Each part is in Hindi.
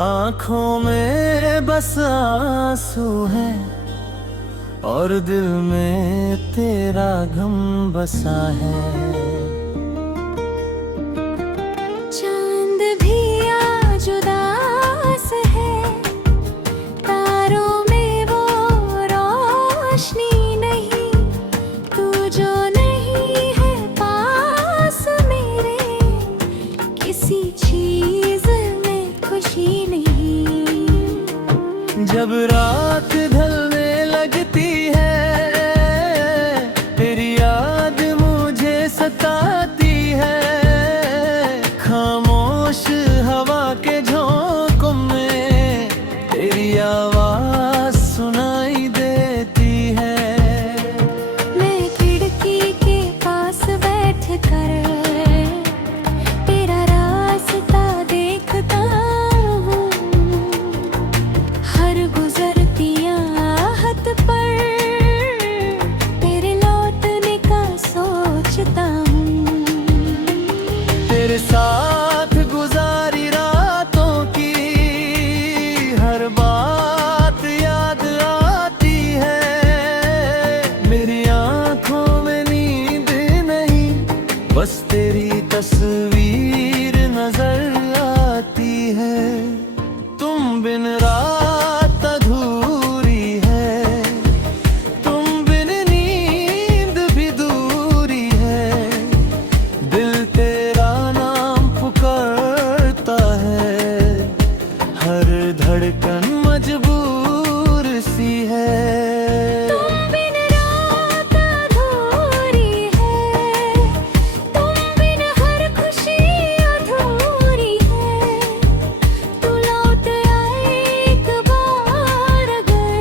आँखों में बस आंसू है और दिल में तेरा गम बसा है। चांद भी आज उदास है, तारों में वो रोशनी नहीं, तू जो नहीं है पास मेरे, किसी चीज में खुशी नहीं। जब रात ढलने लगती है तेरी याद मुझे सताती है, खामोश हवा के झोंकों में तेरी आवाज सुनाई देती है। मैं खिड़की के पास बैठ कर तेरा रास्ता देखता हूँ, हर गुजरती आहट पर तेरे लौटने का सोचता हूँ। तेरे साथ गुजारी रातों की हर बात याद आती है, मेरी आंखों में नींद नहीं, बस तेरी तस्वीर नजर आती है। तुम बिन रात अधूरी है, तुम बिन नींद भी दूरी है, दिल तेरा नाम पुकारता है, हर धड़कन मजबूर सी है। तुम बिन रात अधूरी है, तुम बिन हर खुशी अधूरी है, तू लौट आए एक बार अगर,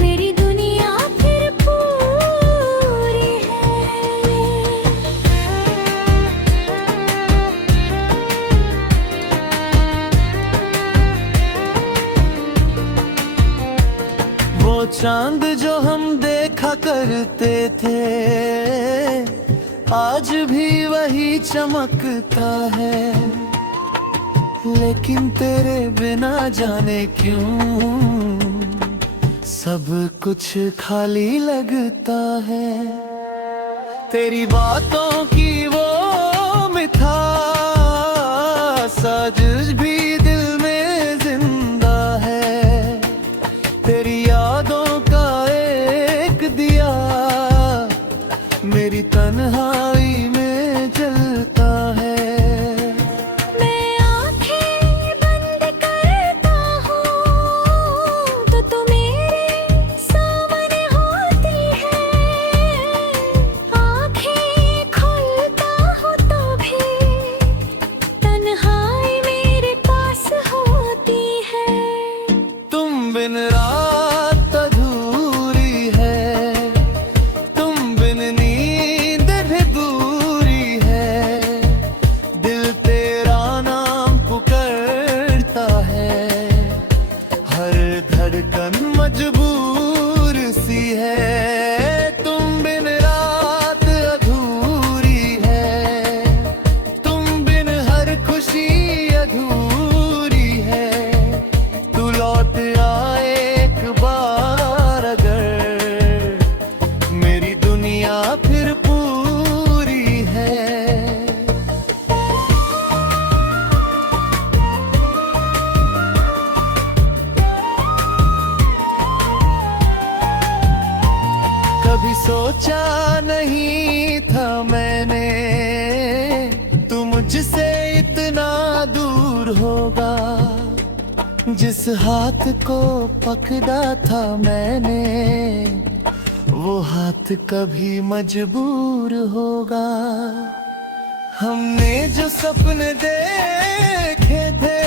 मेरी दुनिया फिर पूरी है। वो चांद जो हम देखा करते थे आज भी वही चमकता है, लेकिन तेरे बिना जाने क्यों सब कुछ खाली लगता है। तेरी बातों की वो मिठास आज भी दिल में जिंदा है, तेरी यादों का एक दिया मेरी तन्हाई में जलता है। मैं आँखें बंद करता हूँ तो तू मेरे सामने होती है, आँखें खोलता हूँ तो भी तन्हाई मेरे पास होती है। तुम बिन रात अधूरी है, तुम बिन नींद भी दूरी है, दिल तेरा नाम पुकारता है, हर धड़कन मजबूर सी है। तुम बिन रात अधूरी है, तुम बिन हर खुशी अधूरी है, तू लौट आए एक बार अगर, मेरी दुनिया फिर पूरी है। कभी सोचा नहीं था मैंने तू मुझसे इतना दूर होगा, जिस हाथ को पकड़ा था मैंने वो हाथ कभी मजबूर होगा। हमने जो सपने देखे थे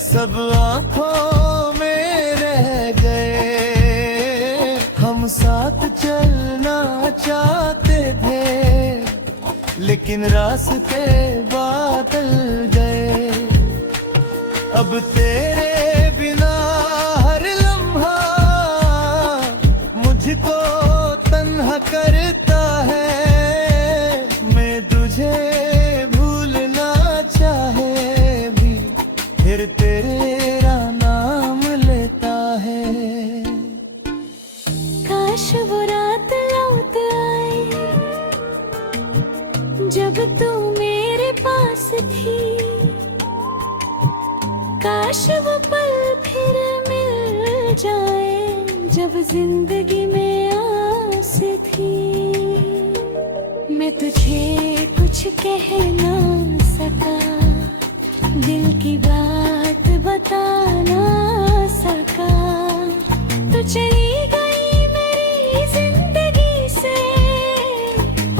सब आंखों में रह गए, हम साथ चलना चाहते थे लेकिन रास्ते बादल गए। अब तेरे बिना हर लम्हा मुझको तन्हा करता है, मैं तुझे भूलना चाहे भी काश वो पल फिर मिल जाए जब जिंदगी में आस थी। मैं तुझे कुछ कह ना सका, दिल की बात बता ना सका। तू चली गई मेरी जिंदगी से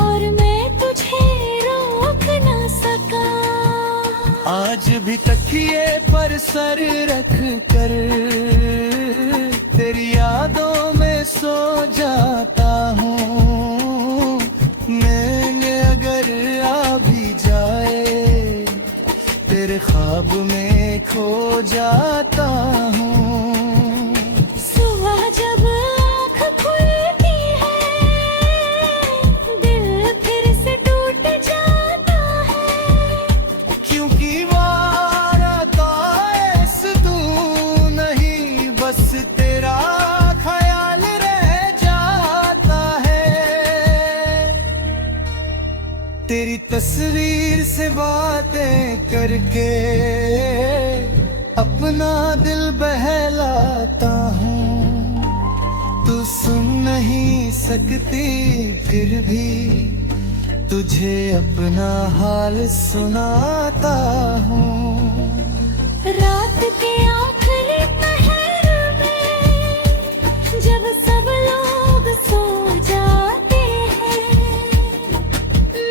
और मैं तुझे रोक ना सका। आज भी तकिए पर सर रख कर तेरी यादों में सो जाता हूँ। मैंने अगर आ भी जाए तेरे ख्वाब में खो जाता हूँ। सुबह जब आँख खुलती है दिल फिर से टूट जाता है। क्योंकि वारता ऐसे तू नहीं, बस तेरा ख्याल रह जाता है। तेरी तस्वीर से बातें करके अपना दिल बहलाता हूँ। तू सुन नहीं सकती फिर भी तुझे अपना हाल सुनाता हूँ। रात के आखिरी पहर में जब सब लोग सो जाते हैं,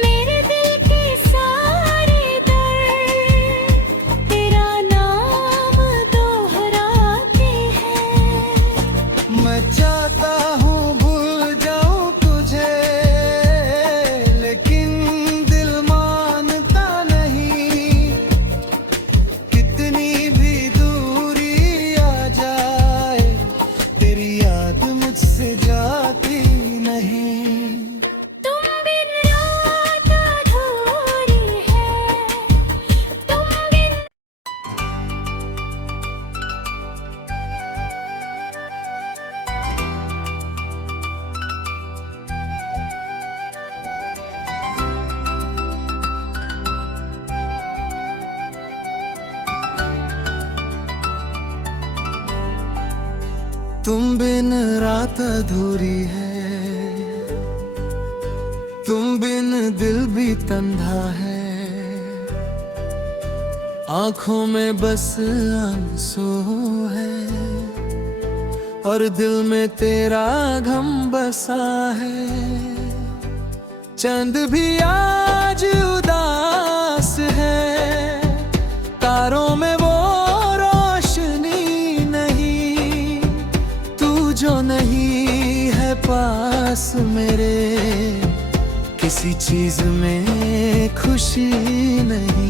मेरे दिल के सारे दर्द तेरा नाम दोहराते हैं। मैं चाहता हूँ भूल जाऊँ तुझे, लेकिन दिल मानता नहीं। कितनी भी दूरी आ जाए तेरी याद मुझसे जाती नहीं। तुम बिन रात अधूरी है, तुम बिन तुम बिन रात अधूरी है, तुम बिन दिल भी तन्हा है। आंखों में बस आंसू है और दिल में तेरा गम बसा है। चंद भी आज उदास है, तारों में वो रोशनी नहीं। तू जो नहीं है पास मेरे, किसी चीज में खुशी नहीं।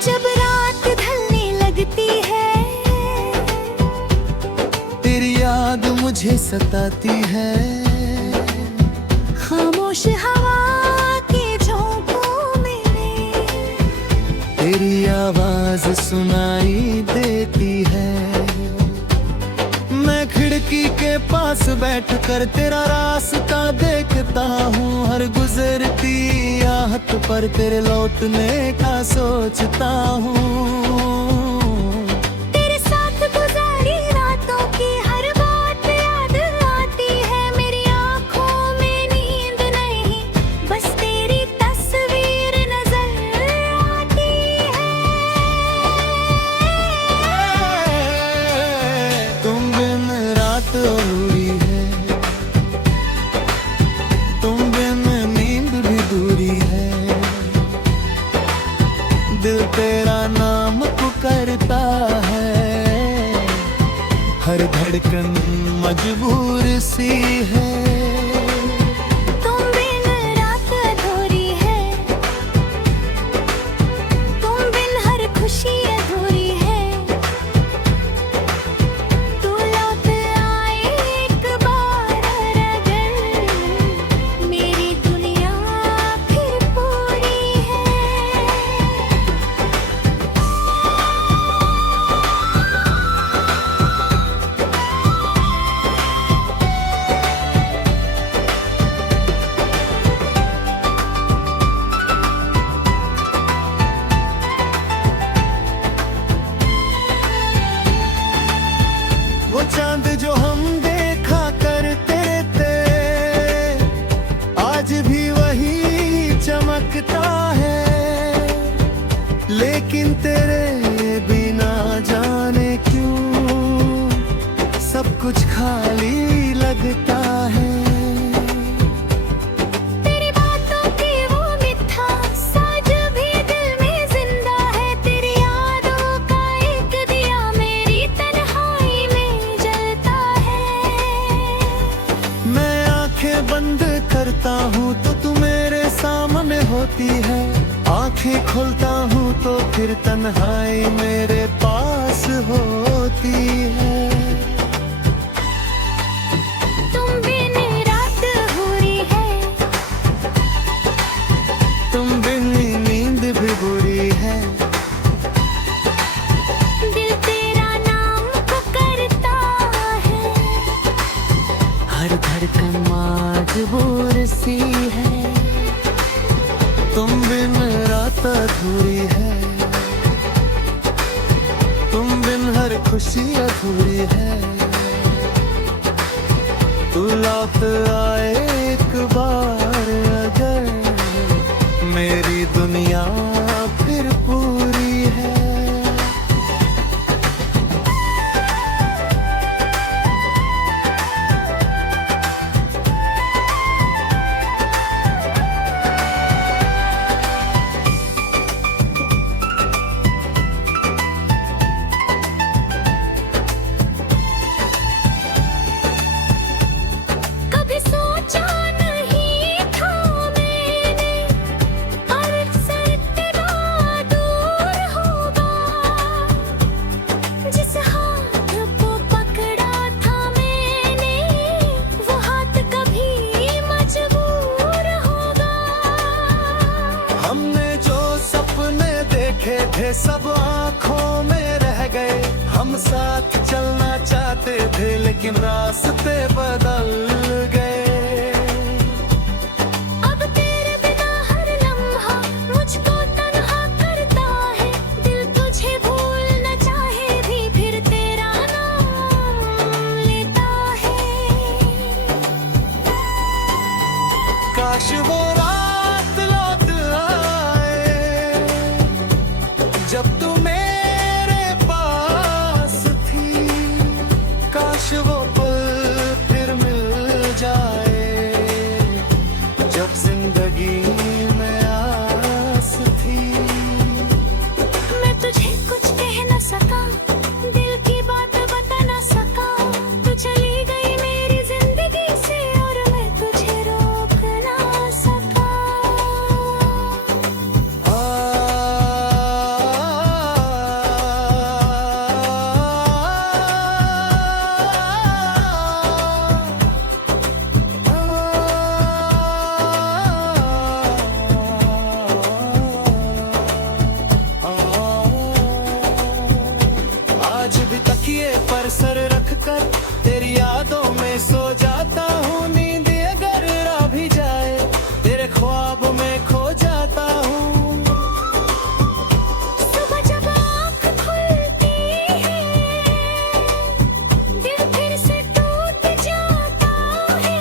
जब रात ढलने लगती है तेरी याद मुझे सताती है। खामोश हवा के झोंकों में तेरी आवाज सुनाई देती है। मैं खिड़की के पास बैठकर तेरा रास्ता देखता हूँ। हर गुजरती आहट पर तेरे लौटने का सोचता हूँ। तेरे साथ गुजारी रातों की हर बात याद आती है। मेरी आंखों में नींद नहीं, बस तेरी तस्वीर नजर आती है। तुम बिन रात अधूरी है, तुम बिन नींद भी दूरी है। दिल तेरा नाम पुकारता है, हर धड़कन मजबूर सी है। तुम बिन रात अधूरी है, तुम बिन हर खुशी अधूरी है। तू लौट आए एक बार अगर, मेरी दुनिया फिर पूरी है। चांद जो हम देखा करते थे आज भी वही चमकता है, लेकिन तेरे बिना जाने क्यों सब कुछ खाली लगता है। तेरी बातों की वो मिठास आज भी दिल में जिंदा है, तेरी यादों का एक दिया मेरी तन्हाई में जलता है। मैं आंखें बंद करता हूँ तो तू मेरे सामने होती है, आंखें खोलता हूँ तो फिर तन्हाई मेरे पास होती है। तुम बिन रात बुरी है, तुम बिन नींद भी बुरी है, दिल तेरा नाम पुकारता है, हर धड़कन मजबूर सी है। तुम बिन रात अधूरी है, तुम बिन हर खुशी अधूरी है। तू लौट आए एक बार अगर मेरी दुनिया फिर पूरी है। कभी सोचा नहीं था मैंने अरसा इतना दूर होगा, जिस हाथ को पकड़ा था मैंने वो हाथ कभी मजबूर होगा। हमने जो सपने देखे थे सब आंखों में रह गए, हम साथ चलना चाहते थे लेकिन रास्ते बदल गए। अब तेरे बिना हर लम्हा मुझको तन्हा करता है, दिल तुझे भूल न चाहे भी फिर तेरा नाम लेता है। काश वो रात लौट आए जब तू मेरे पास थी, काश वो पल फिर मिल जाए जब जिंदगी में आस थी। मैं तुझे कुछ कह न सका, दिल की बात बता न सका, तू चली गई मेरी जिंदगी से और मैं तुझे रोक ना सका। आज भी तकिए पर सर रखकर तेरी यादों में सो जाता हूँ, नींद अगर आ भी जाए तेरे ख्वाब में खो जाता हूँ। सुबह जब आँख खुलती है दिल फिर से टूट जाता है,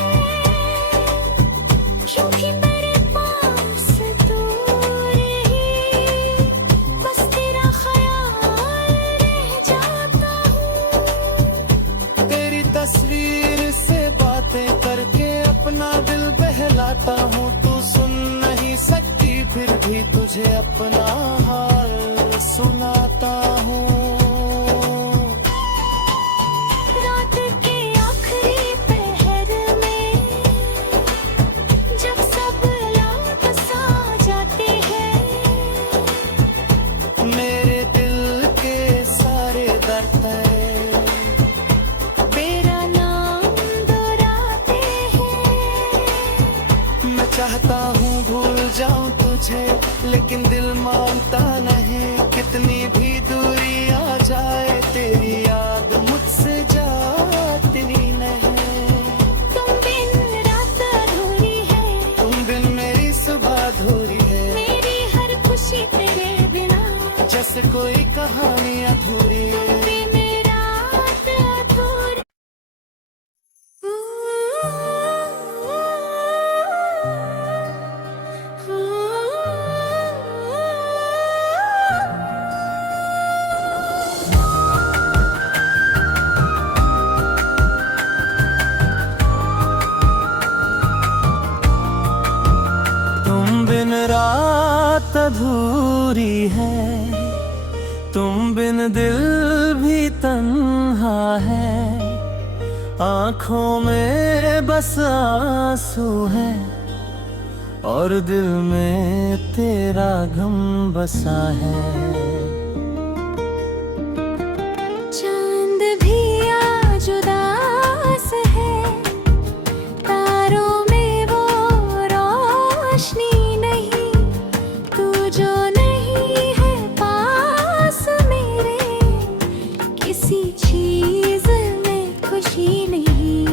क्योंकि मेरे पास तू रही, बस तेरा ख्याल रह जाता हूँ। तेरी तस्वीर से बातें करके अपना दिल बहलाता हूँ, तू सुन नहीं सकती फिर भी तुझे अपना हाल सुनाता हूँ। रात के आखिरी पहर में जब सब लौट सा जाते हैं, मेरे दिल के सारे दर्द तेरा नाम दोहराते हैं। मैं चाहता हूँ भूल जाऊं तुझे लेकिन दिल मानता नहीं, कितनी भी दूरी आ जाए तेरी याद मुझसे जाती नहीं। तुम बिन रात अधूरी है, तुम बिन मेरी सुबह अधूरी है, मेरी हर खुशी तेरे बिना जैसे कोई कहानी अधूरी है। अधूरी है, तुम बिन दिल भी तन्हा है। आँखों में बस आंसू है और दिल में तेरा गम बसा है। चांद भी आज उदास है, तारों में वो रोशनी नहीं, तू जो नहीं है पास मेरे, किसी चीज में खुशी नहीं।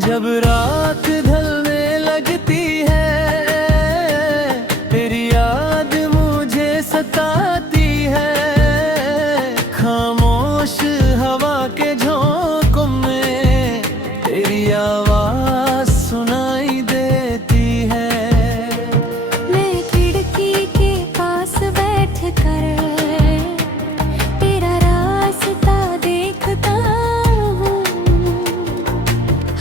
जब रात ढलने लगती है, तेरी याद मुझे सताती है। खामोश हवा के झोंकों में तेरी आवाज सुनाई देती है। मैं खिड़की के पास बैठ कर तेरा रास्ता देखता हूँ,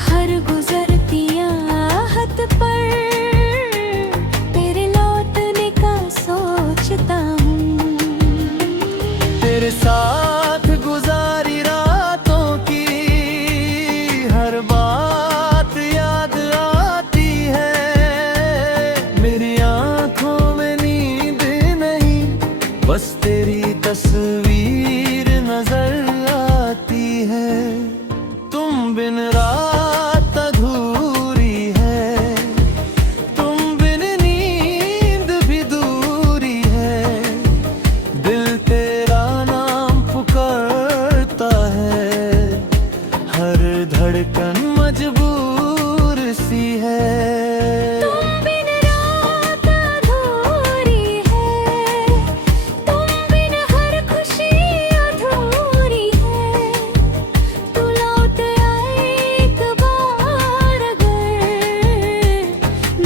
हर गुजरती आहट पर तेरे लौटने का सोचता हूँ। तेरे साथ गुजारी रातों की हर बात याद आती है। मेरी आंखों में नींद नहीं, बस तेरी तस्वीर नजर आती है। तुम बिन रात अधूरी है, तुम बिन नींद भी दूरी है। दिल तेरा नाम पुकारता है, हर धड़कन मजबूर सी है। तुम बिन रात अधूरी है, तुम बिन हर खुशी अधूरी है। तू लौट आए एक बार अगर,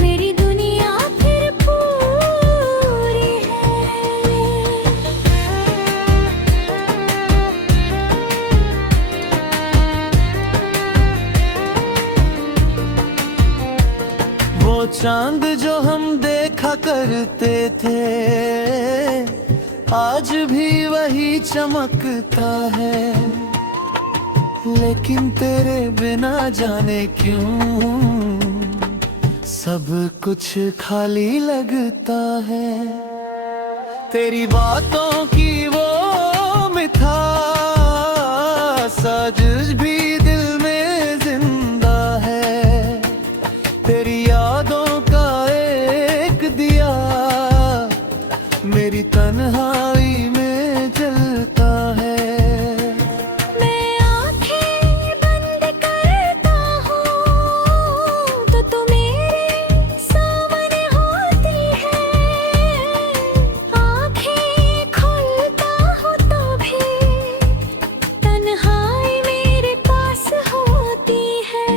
मेरी दुनिया फिर पूरी है। वो चांद जो हम देखा करते थे, आज भी वही चमकता है। लेकिन तेरे बिना जाने क्यों सब कुछ खाली लगता है। तेरी बातों की वो मिठास आज भी दिल में जिंदा है। तेरी यादों का एक दिया मेरी तन्हाई में जलता है। मैं आँखें बंद करता हूँ तो तू मेरे सामने होती है, आँखें खोलता हूँ तो भी तन्हाई मेरे पास होती है।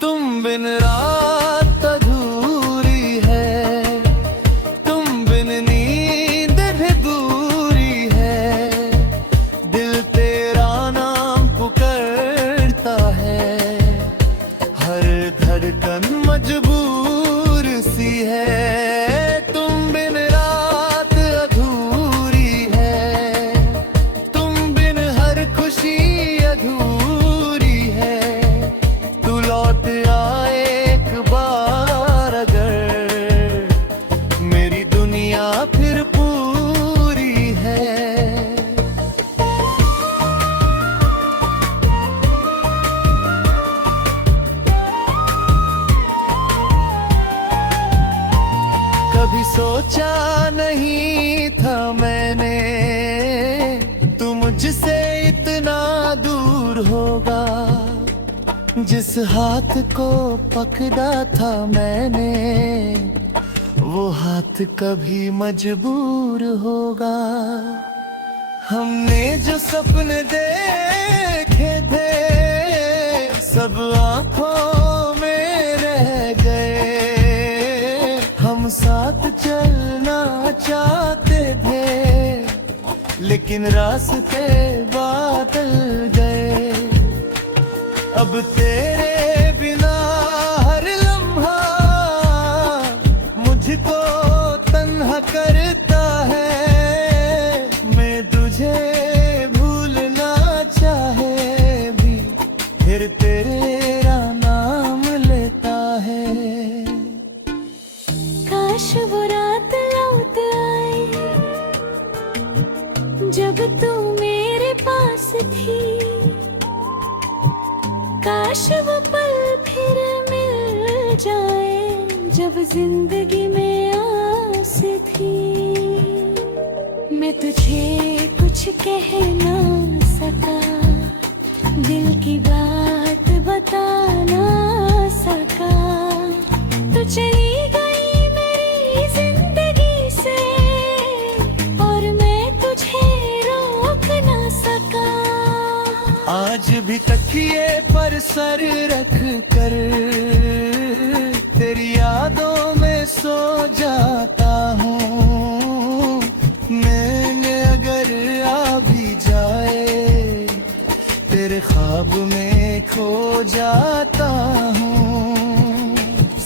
तुम बिन रात अधूरी है, तुम बिन नींद भी दूरी है। दिल तेरा नाम पुकारता है, हर धड़कन मजबूर सी है। तुम बिन रात अधूरी है, तुम बिन हर खुशी अधूरी है। तू लौट आए एक बार अगर, मेरी दुनिया फिर पूरी है। कभी सोचा नहीं था मैंने तू मुझसे इतना दूर होगा। जिस हाथ को पकड़ा था मैंने, वो हाथ कभी मजबूर होगा। हमने जो सपने देखे थे सब आंखों में रह गए। हम साथ चलना चाहते थे लेकिन रास्ते बादल गए। अब तेरे बिना हर लम्हा मुझको काश वो पल फिर मिल जाए जब जिंदगी में आस थी। मैं तुझे कुछ कह ना सका, दिल की बात बता ना सका। तू चली गई मेरी जिंदगी से और मैं तुझे रोक ना सका। आज भी तकिए पर सर रख कर तेरी यादों में सो जाता हूँ। मैंने अगर आ भी जाए तेरे ख्वाब में खो जाता हूँ।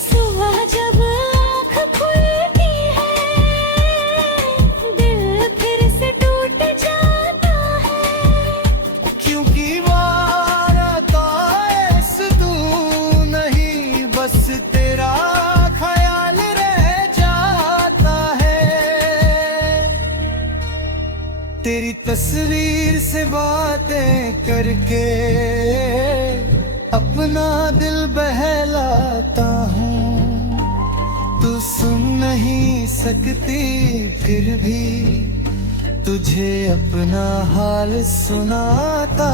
सुबह जब आँख खुलती है दिल फिर से टूट जाता है। क्योंकि वारता ऐसा तू नहीं, बस तेरा ख्याल रह जाता है। तेरी तस्वीर से बातें करके अपना दिल बहलाता हूँ। तू सुन नहीं सकती फिर भी तुझे अपना हाल सुनाता